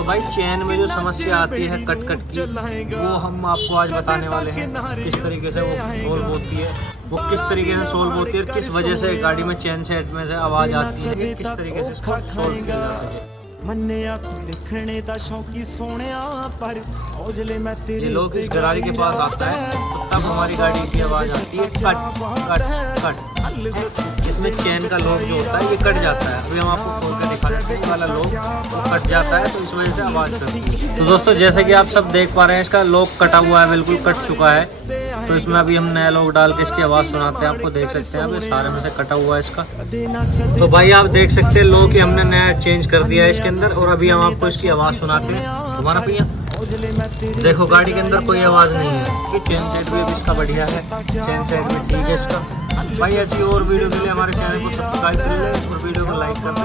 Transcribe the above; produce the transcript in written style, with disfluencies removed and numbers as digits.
तो भाई चैन में जो समस्या आती है कट कट की, वो हम आपको आज बताने वाले हैं किस तरीके से वो सोल्व होती है, वो किस तरीके से सोल्व होती है, किस वजह से गाड़ी में चैन सेट में से आवाज़ आती है, किस तरीके से इसको सोल्व किया जा सके। ये लोग इस गरारी के पास आता है तो तब हमारी गाड़ी की आवाज़ आती है कट कट कट। इसमें चैन का लॉक जो होता है ये कट जाता है। अभी हम आपको खोल के दिखा देते हैं, ये वाला लॉक वो कट जाता है तो इस वजह से आवाज़ करती है। तो दोस्तों जैसे कि आप सब देख पा रहे हैं, इसका लॉक कटा हुआ है, बिल्कुल कट चुका है। तो इसमें अभी हम नया लॉक डाल के इसकी आवाज़ सुनाते हैं, आपको देख सकते हैं। अब ये सारे में से कटा हुआ है इसका। तो भाई आप देख सकते हैं लॉक ही हमने नया चेंज कर दिया है इसके अंदर, और अभी हम आपको इसकी आवाज़ सुनाते हैं। हमारा भैया देखो गाड़ी के अंदर कोई आवाज़ नहीं है, कि चेन सेट भी अभी इसका बढ़िया है, चेन सेट भी ठीक है इसका। भाई ऐसी और वीडियो के लिए हमारे चैनल को सब्सक्राइब कर लें और वीडियो को लाइक कर दें।